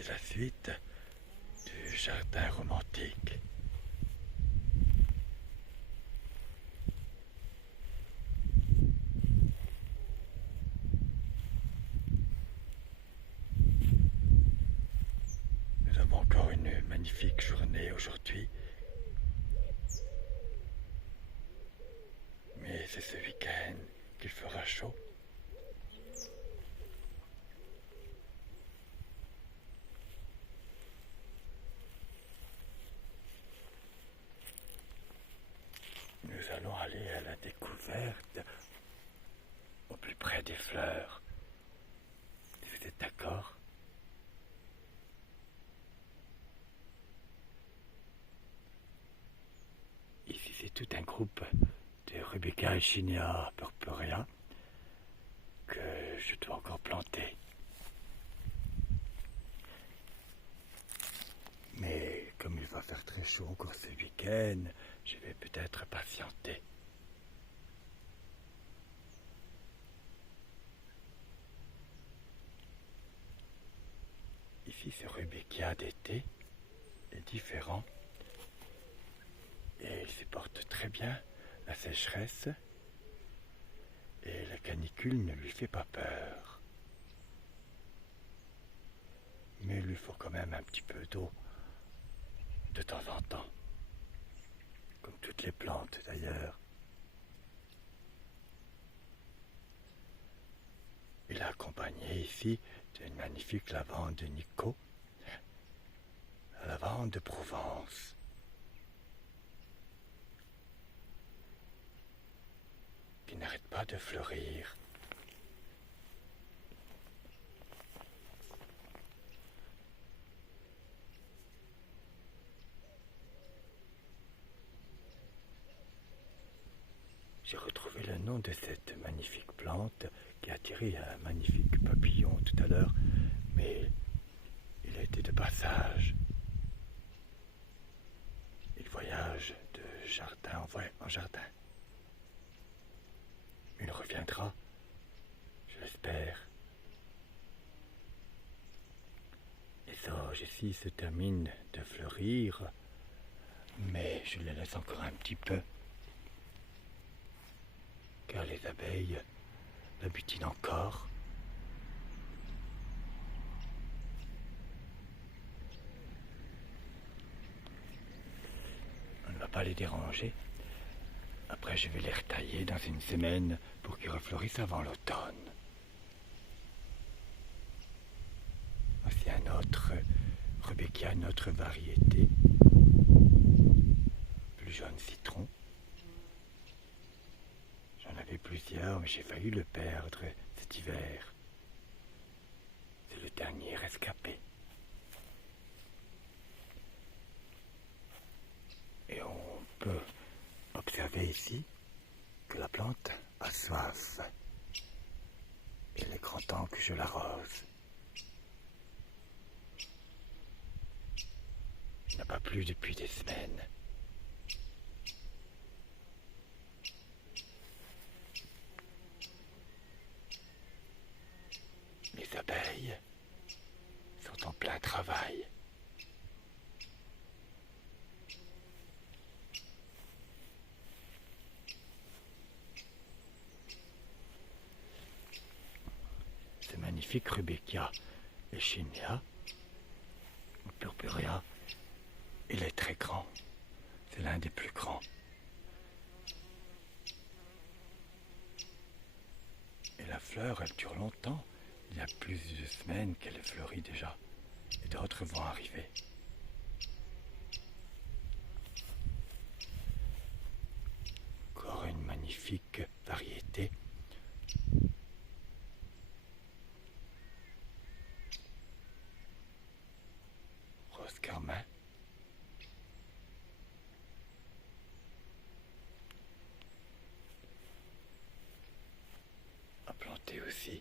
c'est la suite du jardin romantique. Nous avons encore une magnifique journée aujourd'hui. Mais c'est ce week-end qu'il fera chaud. Nous allons aller à la découverte au plus près des fleurs. Si vous êtes d'accord? Ici, c'est tout un groupe de Rubéca Echinia purpurea que je dois encore planter. Mais comme il va faire très chaud encore ce week-end, je vais peut-être patienter. Ici, ce rubéquia d'été est différent et il supporte très bien la sécheresse et la canicule ne lui fait pas peur. Mais il lui faut quand même un petit peu d'eau de temps en temps, comme toutes les plantes d'ailleurs. Il est accompagné ici d'une magnifique lavande de Nico, la lavande de Provence. Qui n'arrête pas de fleurir. J'ai retrouvé le nom de cette magnifique plante qui a attiré un magnifique papillon tout à l'heure, mais il a été de passage. Il voyage de jardin en jardin. Il reviendra, je l'espère. Les sauges ici se terminent de fleurir, mais je les laisse encore un petit peu, car les abeilles la butinent encore. On ne va pas les déranger. Après, je vais les retailler dans une semaine pour qu'ils refleurissent avant l'automne. Voici un autre Rubéquia, une autre variété, plus jaune citron. J'en avais plusieurs, mais j'ai failli le perdre cet hiver. C'est le dernier rescapé. Et on peut observer ici que la plante a soif. Il est grand temps que je l'arrose. Il n'a pas plu depuis des semaines. Les abeilles sont en plein travail. Ce magnifique Rubéquia Echinia purpurea, il est très grand. C'est l'un des plus grands. Et la fleur, elle dure longtemps. Il y a plus de semaines qu'elle est fleurie déjà. Et d'autres vont arriver. Encore une magnifique variété. Rose carmin. À planter aussi.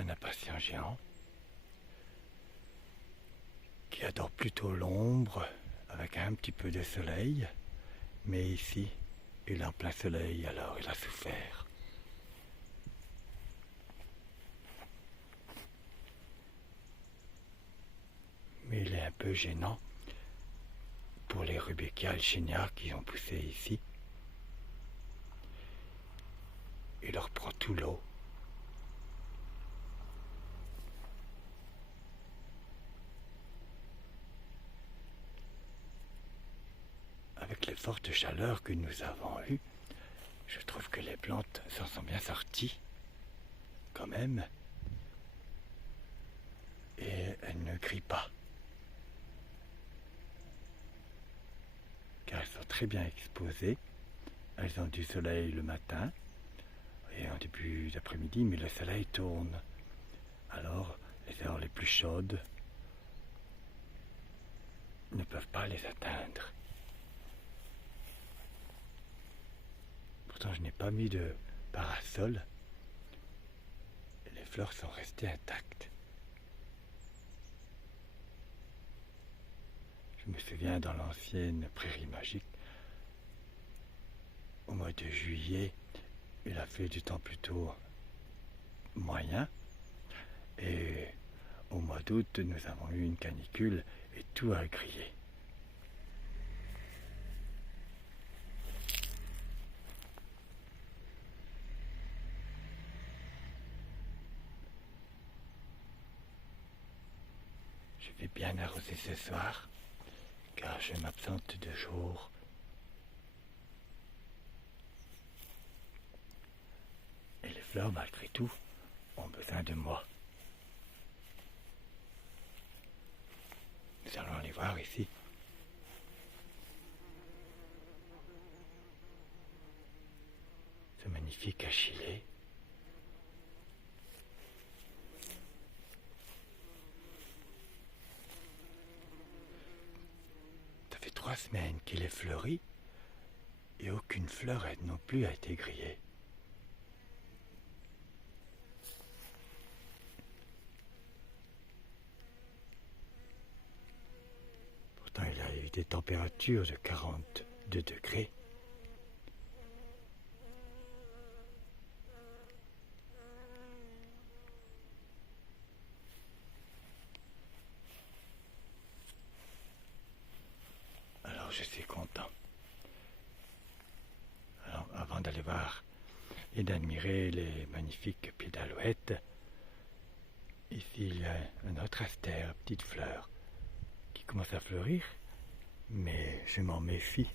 Un impatient géant qui adore plutôt l'ombre avec un petit peu de soleil, mais ici il est en plein soleil, alors il a souffert. peu gênant pour les rudbeckia alchinia qui ont poussé ici. Il leur prend tout l'eau. Avec les fortes chaleurs que nous avons eues, je trouve que les plantes s'en sont bien sorties, quand même, et elles ne crient pas, car elles sont très bien exposées. Elles ont du soleil le matin et en début d'après-midi, mais le soleil tourne. Alors, les heures les plus chaudes ne peuvent pas les atteindre. Pourtant, je n'ai pas mis de parasol et les fleurs sont restées intactes. Je me souviens dans l'ancienne prairie magique, au mois de juillet, il a fait du temps plutôt moyen et au mois d'août, nous avons eu une canicule et tout a grillé. Je vais bien arroser ce soir, car je m'absente 2 jours. Et les fleurs, malgré tout, ont besoin de moi. Nous allons les voir ici. Ce magnifique achillée. Ça fait 3 semaines qu'il est fleuri et aucune fleur non plus a été grillée. Pourtant, il a eu des températures de 42 degrés. Alors, je suis content. Alors, avant d'aller voir et d'admirer les magnifiques pieds d'alouette, ici, il y a un autre astère, petite fleur, qui commence à fleurir, mais je m'en méfie,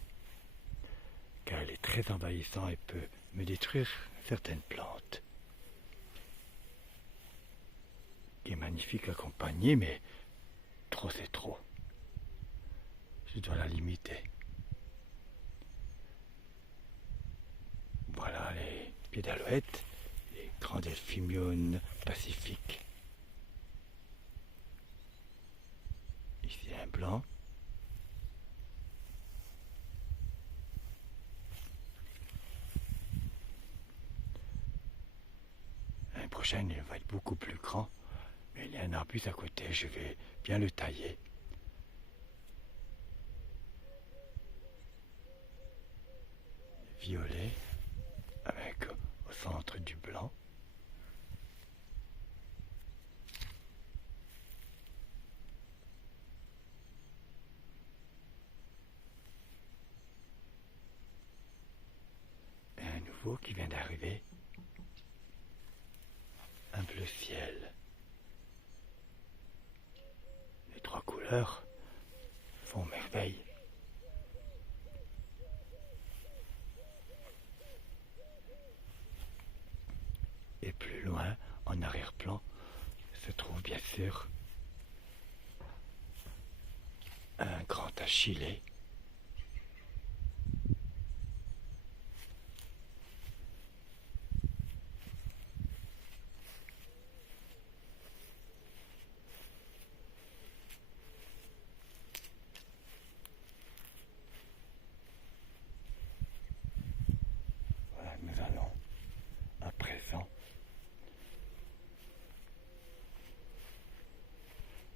car elle est très envahissante et peut me détruire certaines plantes. Qui est magnifique accompagnée, mais trop c'est trop. Je dois la limiter. Voilà les pieds d'alouette, les grands delphiniums pacifiques. Ici un blanc. L'année prochaine, il va être beaucoup plus grand. Mais il y a un arbuste à côté, je vais bien le tailler. Violet, avec au centre du blanc. Et un nouveau qui vient d'arriver. Un bleu ciel. Les 3 couleurs font merveille. Et plus loin, en arrière-plan, se trouve bien sûr un grand achillée. Voilà, nous allons à présent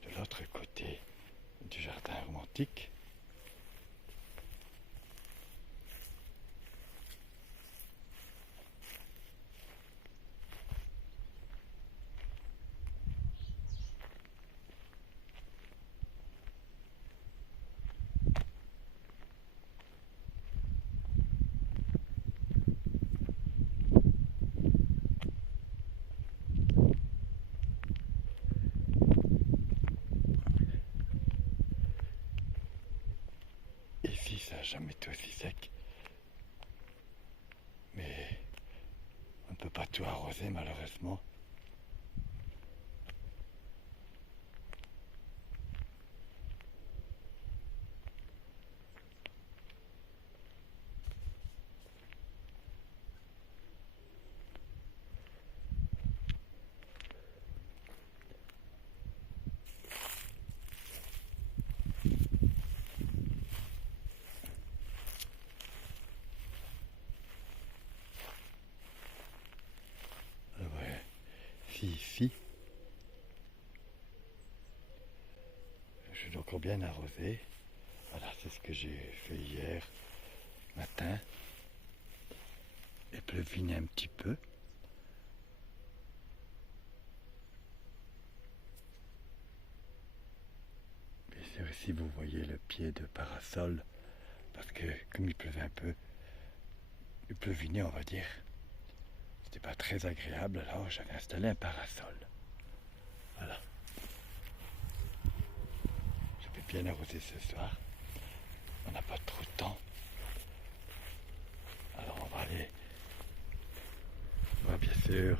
de l'autre côté du jardin romantique. arrosé malheureusement. Ici, je dois encore bien arroser. Voilà, c'est ce que j'ai fait hier matin. Et pleuvinait un petit peu. Bien sûr, ici vous voyez le pied de parasol, parce que comme il pleuvait un peu, il pleuvinait on va dire. C'était pas très agréable, alors j'avais installé un parasol. Voilà. Je vais bien arroser ce soir. On n'a pas trop de temps. Alors on va aller voir bien sûr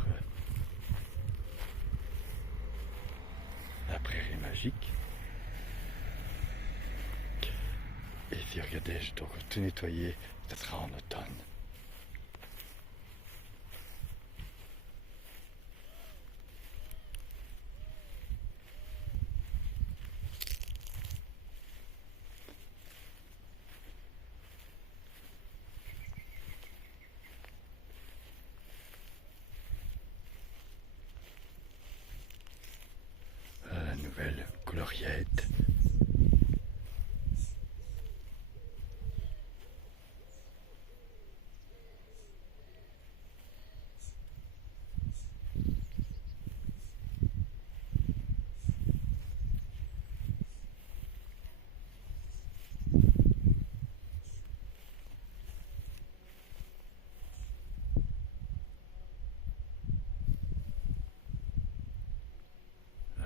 la prairie magique. Et si regardez, je dois tout nettoyer, ça sera en automne. La nouvelle gloriette.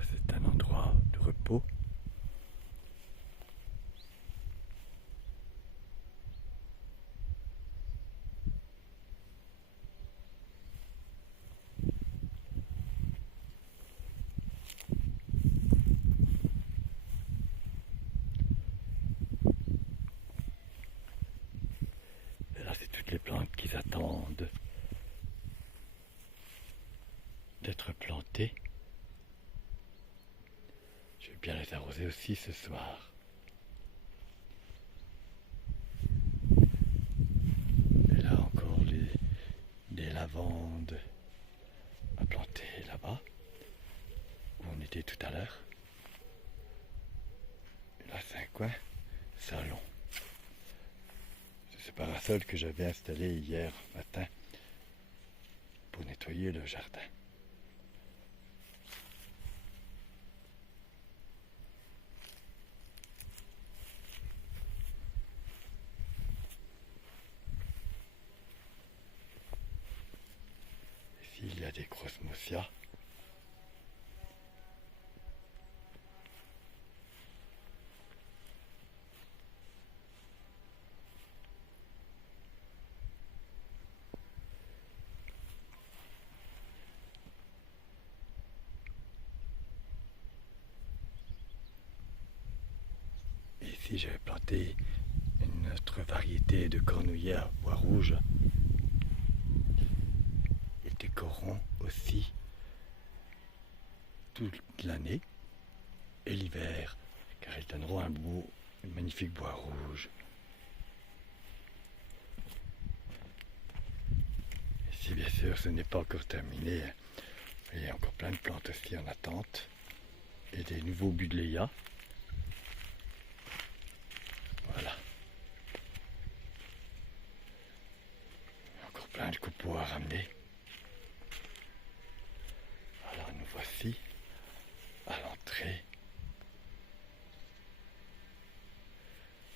C'est un endroit de repos. Et là, c'est toutes les plantes qui attendent d'être plantées. Je vais bien les arroser aussi ce soir. Et là encore des lavandes à planter là-bas, où on était tout à l'heure. Et là c'est un coin salon. C'est ce parasol que j'avais installé hier matin pour nettoyer le jardin. Il y a des grosses mossias. Et ici j'avais planté une autre variété de cornouiller à bois rouge. Des corons aussi toute l'année et l'hiver, car ils donneront un magnifique bois rouge. Ici, bien sûr, ce n'est pas encore terminé. Il y a encore plein de plantes aussi en attente et des nouveaux buddléias. Voilà. Encore plein de copeaux à ramener. Alors nous voici à l'entrée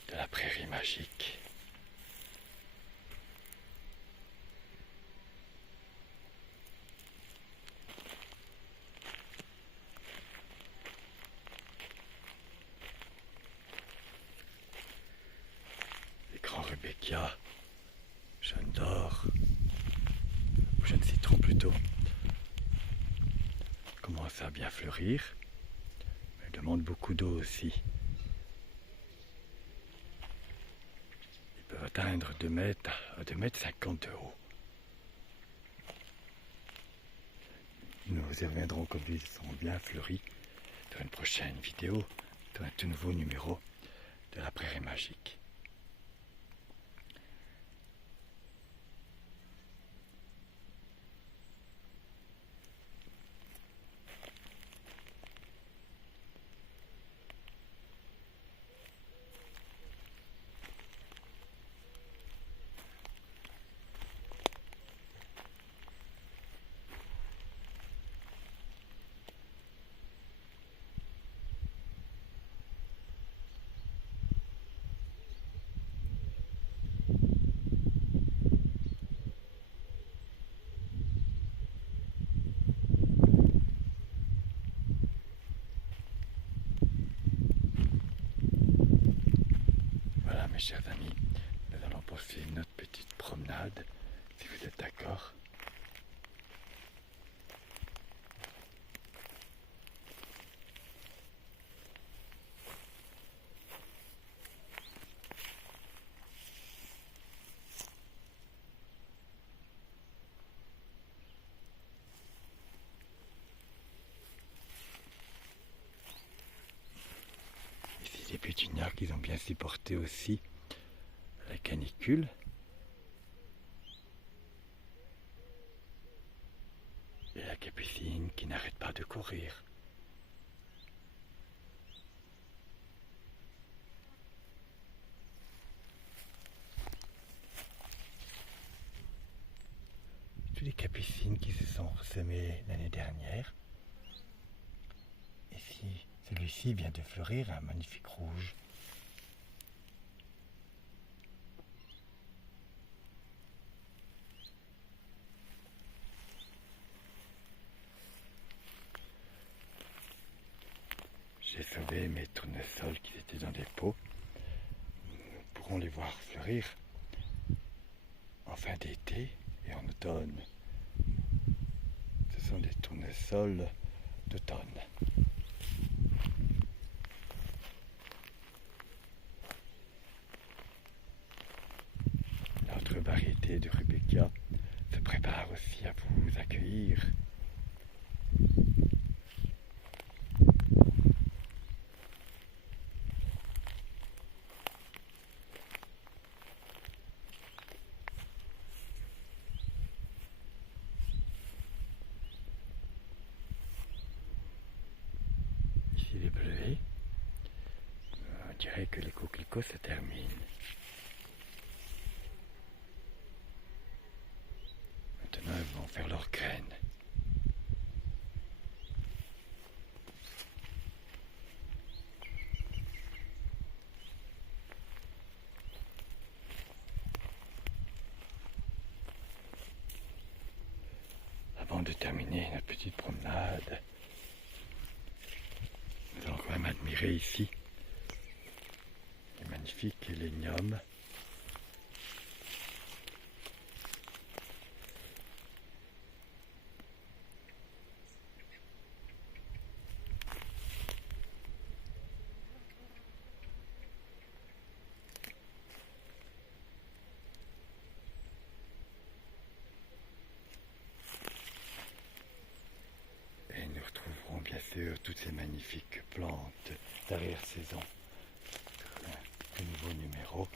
de la prairie magique. Les grands rudbeckias, jaune d'or, ou jaune citron plutôt, commence à bien fleurir, mais elle demande beaucoup d'eau aussi. Ils peuvent atteindre 2 mètres à 2,50 m de haut. Nous y reviendrons quand ils sont bien fleuris dans une prochaine vidéo, dans un tout nouveau numéro de la Prairie Magique. Voilà mes chers amis, nous allons poursuivre notre petite promenade, si vous êtes d'accord. Ici les pétunias qui ont bien supporté aussi la canicule. Et la capucine qui n'arrête pas de courir. Tous les capucines qui se sont ressemées l'année dernière. Ici, celui-ci vient de fleurir un magnifique rouge. J'ai sauvé mes tournesols qui étaient dans des pots. Nous pourrons les voir fleurir en fin d'été et en automne. Ce sont des tournesols d'automne. Notre variété de Rudbeckia se prépare aussi à vous accueillir. Ici les bleuets, on dirait que les coquelicots se terminent. Maintenant ils vont faire leurs graines. Avant de terminer notre petite promenade, nous allons quand même admirer ici les magnifiques léniums. Et nous retrouverons bien sûr toutes ces magnifiques plantes d'arrière-saison. Un nouveau numéro,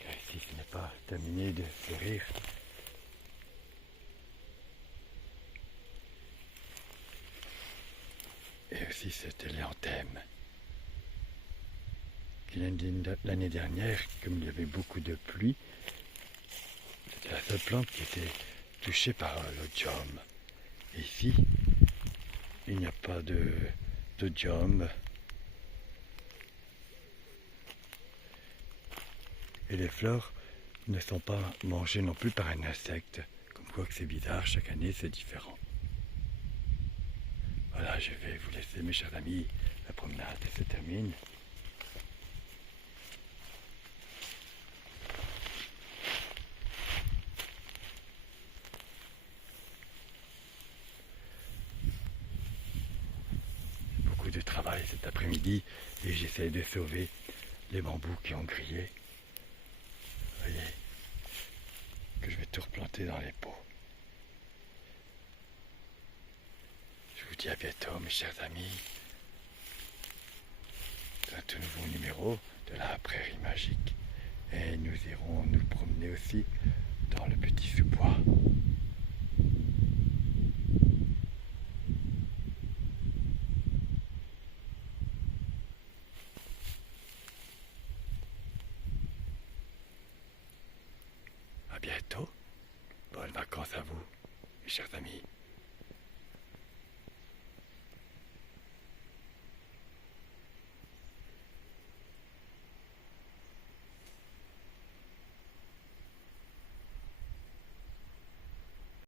car ici ce n'est pas terminé de fleurir. Et aussi cette éléanthème, qui l'année dernière, comme il y avait beaucoup de pluie, c'était la seule plante qui était touchée par l'oïdium. Et ici, il n'y a pas d'oïdium. Et les fleurs ne sont pas mangées non plus par un insecte. Comme quoi que c'est bizarre, chaque année c'est différent. Voilà, je vais vous laisser mes chers amis, la promenade se termine. de travail cet après-midi et j'essaie de sauver les bambous qui ont grillé. Vous voyez que je vais tout replanter dans les pots. Je vous dis à bientôt mes chers amis, dans un tout nouveau numéro de la Prairie Magique. Et nous irons nous promener aussi dans le petit sous-bois. À bientôt. Bonnes vacances à vous, mes chers amis.